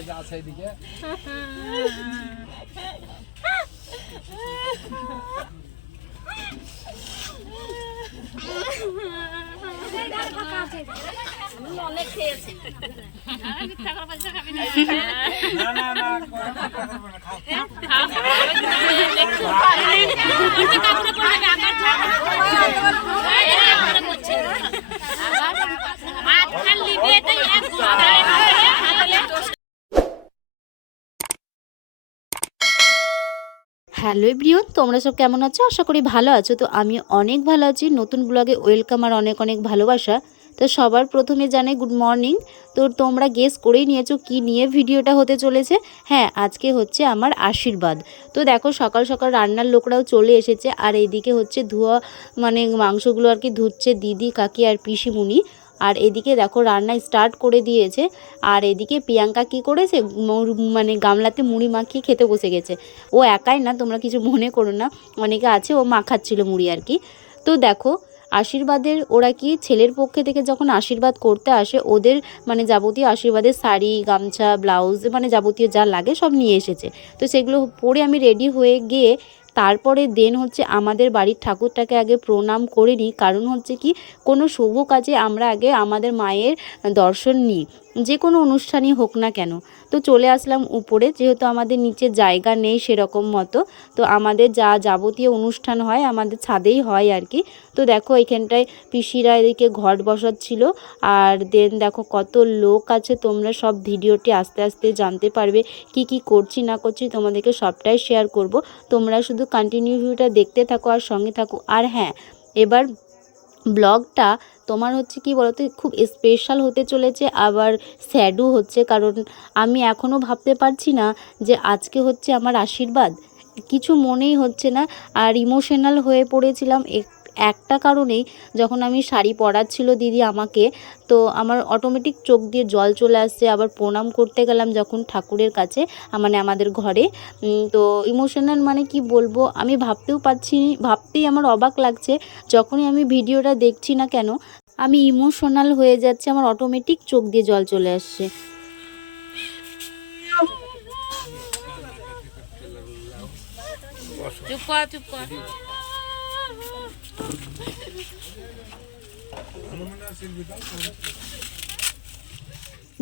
জায়গা আছে এদিকে। অনেক খেয়েছি না না না হ্যালো এভরিওন তোমরা সব কেমন আছো? আশা করি ভালো আছো। তো আমি অনেক ভালো আছি। নতুন ব্লগে ওয়েলকাম আর অনেক অনেক ভালোবাসা। তো সবার প্রথমে জানাই গুড মর্নিং। তো তোমরা গেস করেই নিয়েছো কি নিয়ে ভিডিওটা হতে চলেছে? হ্যাঁ আজকে হচ্ছে আমার আশীর্বাদ। তো দেখো, সকাল সকাল রান্নার লোকরাও চলে এসেছে। আর এইদিকে হচ্ছে ধোয়া মানে মাংসগুলো আর কি ধুচ্ছে দিদি, কাকি আর পিসিমুনি আর এদিকে দেখো রান্না স্টার্ট করে দিয়েছে। আর এদিকে প্রিয়াঙ্কা কি করেছে? মানে গামলাতে মুড়ি মাখিয়ে খেতে বসে গেছে। ও একাই না, তোমরা কিছু মনে করো না। অনেকে আছে, ও মাখাচ্ছিল মুড়ি আর কি। তো দেখো, আশীর্বাদের ওরা কি ছেলের পক্ষে থেকে যখন আশীর্বাদ করতে আসে, ওদের মানে যাবতীয় আশীর্বাদের শাড়ি, গামছা, ব্লাউজ মানে যাবতীয় যা লাগে সব নিয়ে এসেছে। তো সেগুলো পরে আমি রেডি হয়ে গিয়ে তারপরে দেন হচ্ছে আমাদের বাড়ির ঠাকুরটাকে আগে প্রণাম করে নিই। কারণ হচ্ছে কি, কোনো শুভ কাজে আমরা আগে আমাদের মায়ের দর্শন নিই। যে কোনো অনুষ্ঠানই হোক না কেন। তো চলে আসলাম উপরে, যেহেতু আমাদের নিচে জায়গা নেই সেরকম মতো। তো আমাদের যা যাবতীয় অনুষ্ঠান হয়, আমাদের ছাদেই হয় আর কি। তো দেখো এখানটায় পিসিরা এদিকে ঘট বসাচ্ছিল, আর দেন দেখো কত লোক আছে, তোমরা সব ভিডিওটি আস্তে আস্তে জানতে পারবে কি কি করছি, না করছি, তোমাদেরকে সবটাই শেয়ার করব। তোমরা শুধু কন্টিনিউ ভিউটা দেখতে থাকো আর সঙ্গে থাকো। আর হ্যাঁ এবার ব্লগটা তোমার হচ্ছে কি বলতো, খুব স্পেশাল হতে চলেছে, আবার স্যাডও হচ্ছে। কারণ আমি এখনও ভাবতে পারছি না যে আজকে হচ্ছে আমার আশীর্বাদ। কিছু মনেই হচ্ছে না, আর ইমোশনাল হয়ে পড়েছিলাম, এক- একটা কারণেই যখন আমি শাড়ি পরাচ্ছিল দিদি আমাকে, তো আমার অটোমেটিক চোখ দিয়ে জল চলে আসছে। আবার প্রণাম করতে গেলাম যখন ঠাকুরের কাছে মানে আমাদের ঘরে। তো ইমোশনাল মানে কি বলব? আমি ভাবতেও পারছি, ভাবতেই আমার অবাক লাগছে। যখনই আমি ভিডিওটা দেখছি না কেন, আমি ইমোশনাল হয়ে যাচ্ছে, আমার অটোমেটিক চোখ দিয়ে জল চলে আসছে। চুপ কর চুপ কর।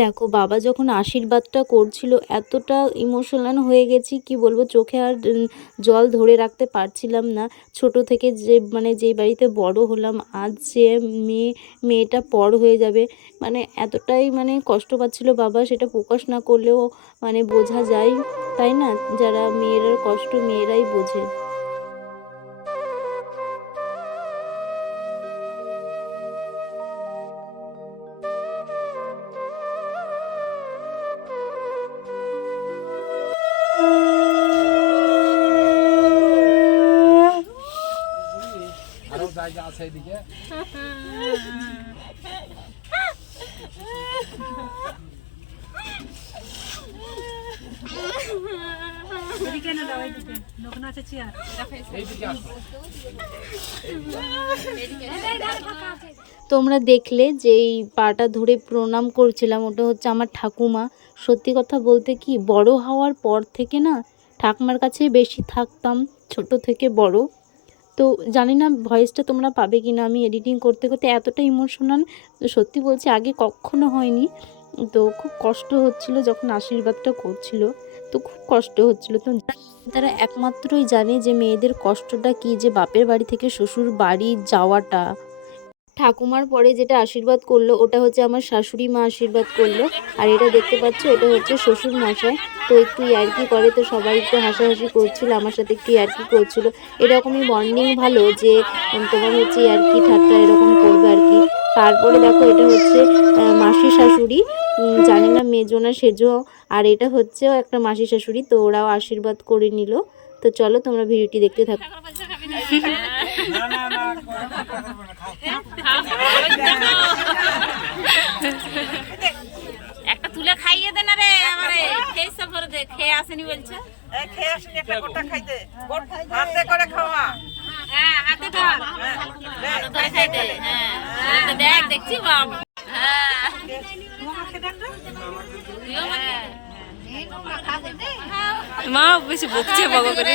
দেখো, বাবা যখন আশীর্বাদটা করছিল, এতটা ইমোশনাল হয়ে গেছি, কি বলব, চোখে আর জল ধরে রাখতে পারছিলাম না। ছোট থেকে যে মানে যেই বাড়িতে বড় হলাম, আজ যে মেয়ে, মেয়েটা পর হয়ে যাবে মানে এতটাই মানে কষ্ট পাচ্ছিল বাবা, সেটা প্রকাশ না করলেও মানে বোঝা যায়, তাই না? যারা মেয়েরার কষ্ট, মেয়েরাই বোঝে। আছে এদিকে এইদিকে আসো। তোমরা দেখলে যে এই পাটা ধরে প্রণাম করছিলাম ওটা হচ্ছে আমার ঠাকুমা। সত্যি কথা বলতে কি বড় হওয়ার পর থেকে না ঠাকুমার কাছে বেশি থাকতাম ছোট থেকে বড়। তো জানি না ভয়েসটা তোমরা পাবে কি না আমি এডিটিং করতে করতে এতটা ইমোশনাল সত্যি বলছি আগে কখনো হয়নি। তো খুব কষ্ট হচ্ছিল যখন আশীর্বাদটা করছিল, তো খুব কষ্ট হচ্ছিল। তো তারা একমাত্রই জানে যে মেয়েদের কষ্টটা কি, যে বাপের বাড়ি থেকে শ্বশুর বাড়ি যাওয়াটা। ঠাকুমার পরে যেটা আশীর্বাদ করল, ওটা হচ্ছে আমার শাশুড়ি মা আশীর্বাদ করল। আর এটা দেখতে পাচ্ছ, এটা হচ্ছে শ্বশুর মশাই। তো একটু ইয়ার্কি করে, তো সবাই একটু হাসাহাসি করছিল, আমার সাথে একটু ইয়ার্কি করছিল। এরকমই বন্ডিং ভালো যে তোমার হচ্ছে ইয়ার্কি ঠাট্টা এরকম করবে আর কি। তারপরে দেখো, এটা হচ্ছে মাসি শাশুড়ি। জানি না মেজো না সেজো। আর এটা হচ্ছেও একটা মাসি শাশুড়ি, তো ওরাও আশীর্বাদ করে নিল। তো চলো, তোমরা ভিডিওটি দেখতে থাকো না না না একটা তুলে খাইয়ে দে না রে আমারে খেয়ে সব করে দে খেয়ে আসেনি বলছে? খেয়ে আসেনি একটা গোটা খাইতে। হাতে করে খাওয়া। হ্যাঁ হাতে খাই হ্যাঁ দেখ। দেখছি বাপ। হ্যাঁ। মা বেশি বকছে বাবা করে।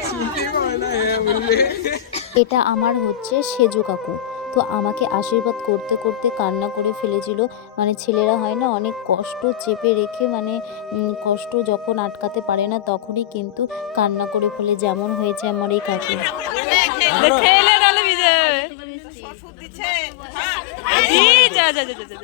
এটা আমার হচ্ছে সেজু কাকু। তো আমাকে আশীর্বাদ করতে করতে কান্না করে ফেলেছিল। মানে ছেলেরা হয় না অনেক কষ্ট চেপে রেখে মানে কষ্ট যখন আটকাতে পারে না তখনই কিন্তু কান্না করে ফেলে। যেমন হয়েছে আমার এই কাকু। যা যা, যা, যা।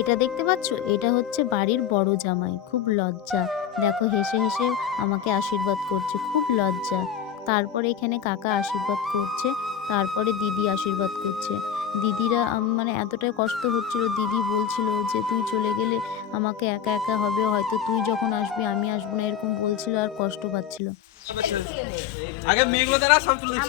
এটা দেখতে পাচ্ছ? এটা হচ্ছে বাড়ির বড় জামাই খুব লজ্জা। দেখো হেসে হেসে আমাকে আশীর্বাদ করছে খুব লজ্জা। তারপরে এখানে কাকা আশীর্বাদ করছে তারপরে দিদি আশীর্বাদ করছে। দিদিরা আম- মানে এতটাই কষ্ট হচ্ছিল দিদি বলছিল যে তুই চলে গেলে আমাকে একা একা হবে হয়তো তুই যখন আসবি আমি আসব না এরকম বলছিল আর কষ্ট পাচ্ছিল। আগে মেয়েগুলো দ্বারা সব তুলেছি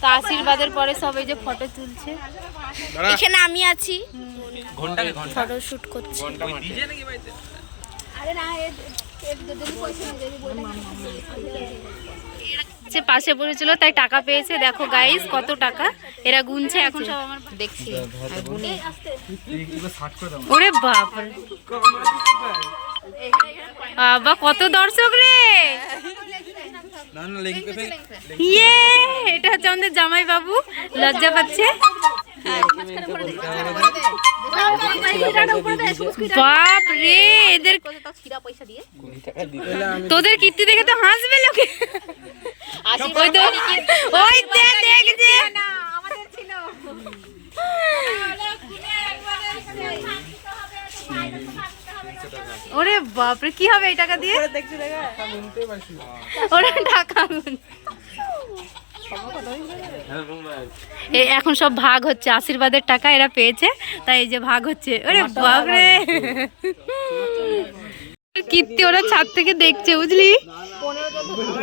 তো আশীর্বাদের পরে সবাই যে ফটো তুলছে এখানে আমি আছি ঘণ্টা ঘণ্টা ফটো শুট করছি পাশে পড়েছিল তাই টাকা পেয়েছে দেখো গাইস কত টাকা এরা গুনছে এখন সব আমার দেখছি ওরে বাপ। বাবা কত দর্শক রে? ইয়ে এটা হচ্ছে আমাদের জামাই বাবু লজ্জা পাচ্ছে। বাপ রে এদের তোদের কীর্তি দেখে তো হাসবে লোকে। ওই ওই দেখ দেখ যে ওরে বাপরে কি হবে এই টাকা দিয়ে? ওরে টাকা এ এখন সব ভাগ হচ্ছে আশীর্বাদের টাকা এরা পেয়েছে তাই এই যে ভাগ হচ্ছে। ওরে বাপরে। কীর্তি ওরা ছাদ থেকে দেখছে বুঝলি?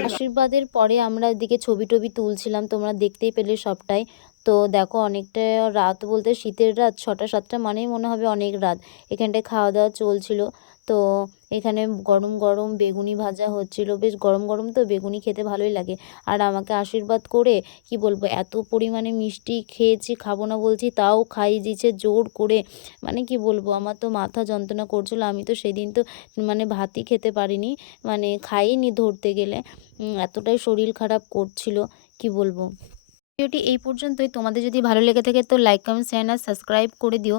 আশীর্বাদের পরে আমরা এদিকে ছবি টবি তুলছিলাম তোমরা দেখতেই পেলে সবটাই। তো দেখো অনেকটা রাত বলতে শীতের রাত ছটা সাতটা মানেই মনে হবে অনেক রাত। এখানটায় খাওয়া দাওয়া চলছিল। তো এখানে গরম গরম বেগুনি ভাজা হচ্ছিল। বেশ গরম গরম তো বেগুনি খেতে ভালোই লাগে। আর আমাকে আশীর্বাদ করে, কি বলব, এত পরিমাণে মিষ্টি খেয়েছি, খাব না বলছি, তাও খাই দিচ্ছে জোর করে। মানে কি বলব, আমার তো মাথা যন্ত্রণা করছিল, আমি তো সেদিন তো মানে ভাতই খেতে পারিনি মানে খাইনি ধরতে গেলে। এতটাই শরীর খারাপ করছিল, কি বলব। ভিডিওটি এই পর্যন্তই। তোমাদের যদি ভালো লেগে থাকে তো লাইক কমেন্ট শেয়ার আর সাবস্ক্রাইব করে দিও।